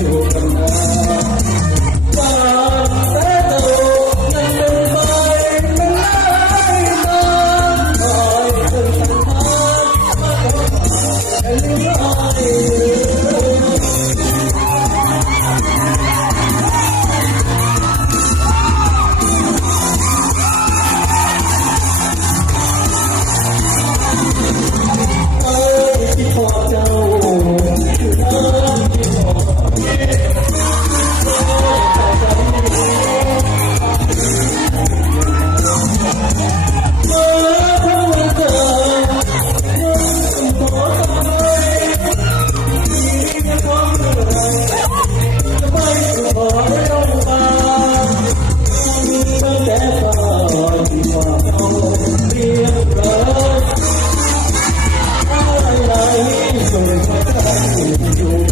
you. you.